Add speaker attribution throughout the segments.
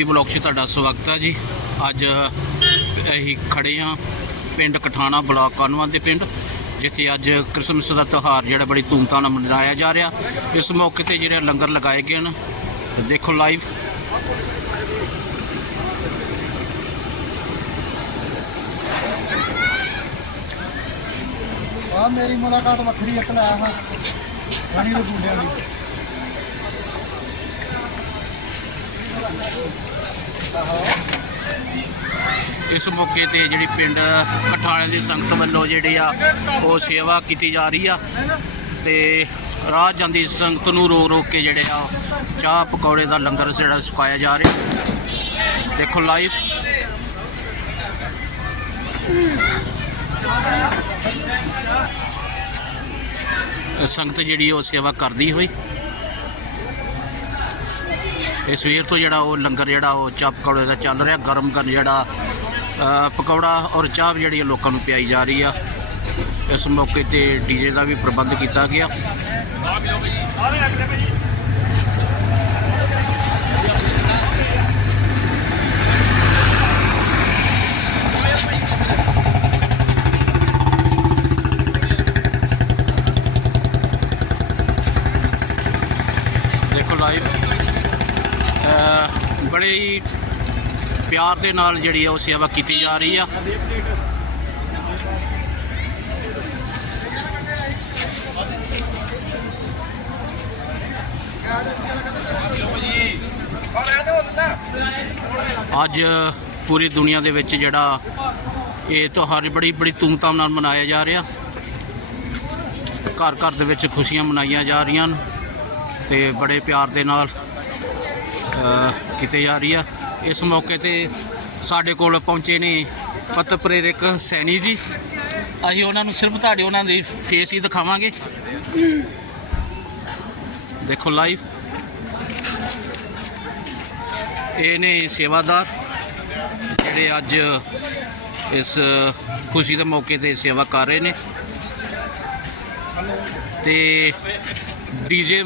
Speaker 1: Punjabi blog 'ਚ ਤੁਹਾਡਾ ਸਵਾਗਤ ਹੈ ਜੀ। ਅੱਜ ਅਸੀਂ ਖੜੇ ਹਾਂ ਪਿੰਡ ਕਠਾਣਾ ਬਲਾਕ ਕਾਨਵਾਂ ਦੇ ਪਿੰਡ, ਜਿੱਥੇ ਅੱਜ ਕ੍ਰਿਸਮਸ ਦਾ ਤਿਉਹਾਰ ਜਿਹੜਾ ਬੜੀ ਧੂਮਧਾਮ ਨਾਲ ਮਨਾਇਆ ਜਾ ਰਿਹਾ। ਇਸ ਮੌਕੇ ਤੇ ਜਿਹੜੇ ਲੰਗਰ ਲਗਾਏ ਗਏ ਹਨ, ਦੇਖੋ ਲਾਈਵ
Speaker 2: ਆ ਮੇਰੀ ਮੁਲਾਕਾਤ ਵੱਖਰੀ ਇੱਕ ਲਾਇਆ ਹਾਂ ਰਾਣੀ ਦੇ ਗੁੰਡਿਆਂ ਦੀ।
Speaker 1: ਇਸ ਮੌਕੇ ਤੇ ਜਿਹੜੀ ਪਿੰਡ ਕਠਾਣੇ ਦੀ ਸੰਗਤ ਵੱਲੋਂ ਜਿਹੜੀ ਆ, ਉਹ ਸੇਵਾ ਕੀਤੀ ਜਾ ਰਹੀ ਆ ਤੇ ਰਾਹ ਜਾਂਦੀ ਸੰਗਤ ਨੂੰ ਰੋਕ ਰੋਕ ਕੇ ਜਿਹੜੇ ਆ, ਚਾਹ ਪਕੌੜੇ ਦਾ ਲੰਗਰ ਜਿਹੜਾ ਸੁਕਾਇਆ ਜਾ ਰਿਹਾ। ਦੇਖੋ ਲਾਈਵ ਸੰਗਤ ਜਿਹੜੀ ਉਹ ਸੇਵਾ ਕਰਦੀ ਹੋਈ। ਇਹ ਸਵੇਰ ਤੋਂ ਜਿਹੜਾ ਉਹ ਲੰਗਰ ਜਿਹੜਾ ਉਹ ਚਾਹ ਪਕੌੜੇ ਦਾ ਚੱਲ ਰਿਹਾ, ਗਰਮ ਗਰਮ ਜਿਹੜਾ ਪਕੌੜਾ ਔਰ ਚਾਹ ਜਿਹੜੀ ਆ ਲੋਕਾਂ ਨੂੰ ਪਿਆਈ ਜਾ ਰਹੀ ਆ। ਇਸ ਮੌਕੇ ਤੇ ਡੀਜੇ ਦਾ ਵੀ ਪ੍ਰਬੰਧ ਕੀਤਾ ਗਿਆ। ਦੇਖੋ ਲਾਈਵ ਬੜੇ ਹੀ ਪਿਆਰ ਦੇ ਨਾਲ ਜਿਹੜੀ ਆ ਉਹ ਸੇਵਾ ਕੀਤੀ ਜਾ ਰਹੀ ਆ। ਅੱਜ ਪੂਰੀ ਦੁਨੀਆ ਦੇ ਵਿੱਚ ਜਿਹੜਾ ਇਹ ਤਿਉਹਾਰ ਬੜੀ ਬੜੀ ਧੂਮਧਾਮ ਨਾਲ ਮਨਾਇਆ ਜਾ ਰਿਹਾ। ਘਰ ਘਰ ਦੇ ਵਿੱਚ ਖੁਸ਼ੀਆਂ ਮਨਾਈਆਂ ਜਾ ਰਹੀਆਂ ਹਨ ਤੇ ਬੜੇ ਪਿਆਰ ਦੇ ਨਾਲ ਕੀਤੇ ਜਾ ਰਹੀ ਆ। ਇਸ ਮੌਕੇ ਤੇ ਸਾਡੇ ਕੋਲ ਪਹੁੰਚੇ ਨੇ ਪਤ ਪ੍ਰੇਰਕ ਸੈਣੀ ਜੀ। ਅਸੀਂ ਉਹਨਾਂ ਨੂੰ ਸਿਰਫ ਤੁਹਾਡੇ ਉਹਨਾਂ ਦੀ ਫੇਸ ਹੀ ਦਿਖਾਵਾਂਗੇ। ਦੇਖੋ ਲਾਈਵ ਇਹ ਨੇ ਸੇਵਾਦਾਰ, ਜਿਹੜੇ ਅੱਜ ਇਸ ਖੁਸ਼ੀ ਦੇ ਮੌਕੇ ਤੇ ਸੇਵਾ ਕਰ ਰਹੇ ਨੇ। ਤੇ ਡੀਜੇ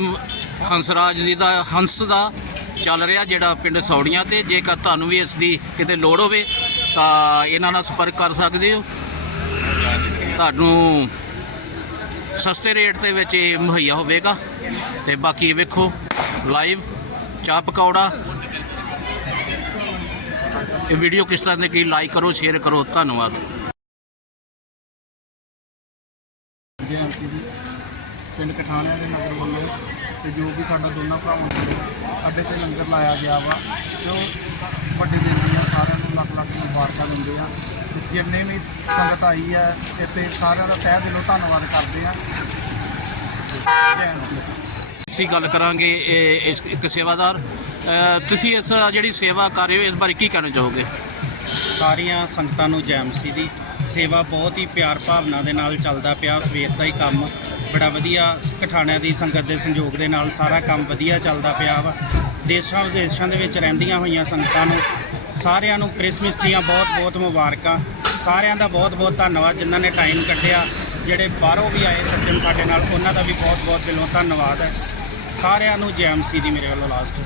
Speaker 1: ਹੰਸਰਾਜ ਜੀ ਦਾ, ਹੰਸ ਦਾ ਚੱਲ ਰਿਹਾ ਜਿਹੜਾ ਪਿੰਡ ਸੌੜੀਆਂ ਤੇ, ਜੇਕਰ ਤੁਹਾਨੂੰ ਵੀ ਇਸ ਦੀ ਕਿਤੇ ਲੋੜ ਹੋਵੇ, ਤਾਂ ਇਹਨਾਂ ਨਾਲ ਸੰਪਰਕ ਕਰ ਸਕਦੇ ਹੋ। ਤੁਹਾਨੂੰ ਸਸਤੇ ਰੇਟ ਦੇ ਵਿੱਚ ਇਹ ਮੁਹੱਈਆ ਹੋਵੇਗਾ। ਤੇ ਬਾਕੀ ਵੇਖੋ ਲਾਈਵ ਚਾਹ ਪਕੌੜਾ। ਇਹ ਵੀਡੀਓ ਕਿਸ ਤਰ੍ਹਾਂ ਦੀ ਕੀ ਲਾਈਕ ਕਰੋ ਸ਼ੇਅਰ ਕਰੋ, ਧੰਨਵਾਦ।
Speaker 2: ਪਿੰਡ ਕਠਾਣਿਆਂ ਦੇ ਨਗਰ ਵੱਲੋਂ ਤੇ ਜੋ ਵੀ ਸਾਡਾ ਦੋਨਾਂ ਭਰਾਵਾਂ ਵੱਲੋਂ ਅੱਡੇ ਤੇ ਲੰਗਰ ਲਾਇਆ ਗਿਆ ਵਾ ਉਹ ਵੱਡੇ ਦਿਨ ਦੀਆਂ ਸਾਰਿਆਂ ਨੂੰ ਲੱਖ ਲੱਖ ਮੁਬਾਰਕਾਂ ਦਿੰਦੇ ਆ। ਤੇ ਜਿੰਨੇ ਵੀ ਸੰਗਤ ਆਈ ਹੈ ਇੱਥੇ ਸਾਰਿਆਂ ਦਾ ਤਹਿ ਦਿਲੋਂ ਧੰਨਵਾਦ ਕਰਦੇ ਆ। ਜੇਐਮਸੀ
Speaker 1: ਅਸੀਂ ਗੱਲ ਕਰਾਂਗੇ ਇਹ ਇਸ ਇੱਕ ਸੇਵਾਦਾਰ। ਤੁਸੀਂ ਇਸ ਜਿਹੜੀ ਸੇਵਾ ਕਰ ਰਹੇ ਹੋ ਇਸ ਬਾਰੇ ਕੀ ਕਹਿਣਾ ਚਾਹੋਗੇ?
Speaker 3: ਸਾਰੀਆਂ ਸੰਗਤਾਂ ਨੂੰ ਜੈਮਸੀ ਦੀ ਸੇਵਾ ਬਹੁਤ ਹੀ ਪਿਆਰ ਭਾਵਨਾ ਦੇ ਨਾਲ ਚੱਲਦਾ ਪਿਆ ਸਵੇਰ ਦਾ ਹੀ ਕੰਮ। ਬੜਾ ਵਧੀਆ ਕਠਾਣਿਆਂ ਦੀ ਸੰਗਤ ਦੇ ਸੰਯੋਗ ਦੇ ਨਾਲ ਸਾਰਾ ਕੰਮ ਵਧੀਆ ਚੱਲਦਾ ਪਿਆ ਵਾ। ਦੇਸ਼ਾਂ ਵਿਦੇਸ਼ਾਂ ਦੇ ਵਿੱਚ ਰਹਿੰਦੀਆਂ ਹੋਈਆਂ ਸੰਗਤਾਂ ਨੂੰ, ਸਾਰਿਆਂ ਨੂੰ ਕ੍ਰਿਸਮਸ ਦੀਆਂ ਬਹੁਤ-ਬਹੁਤ ਮੁਬਾਰਕਾਂ। ਸਾਰਿਆਂ ਦਾ ਬਹੁਤ-ਬਹੁਤ ਧੰਨਵਾਦ ਜਿਨ੍ਹਾਂ ਨੇ ਟਾਈਮ ਕੱਢਿਆ। ਜਿਹੜੇ ਬਾਹਰੋਂ ਵੀ ਆਏ ਸੱਜਣ ਸਾਡੇ ਨਾਲ, ਉਹਨਾਂ ਦਾ ਵੀ ਬਹੁਤ-ਬਹੁਤ ਦਿਲੋਂ ਧੰਨਵਾਦ ਹੈ। ਸਾਰਿਆਂ ਨੂੰ ਜੈਮਸੀ ਦੀ ਮੇਰੇ ਵੱਲੋਂ ਲਾਸਟ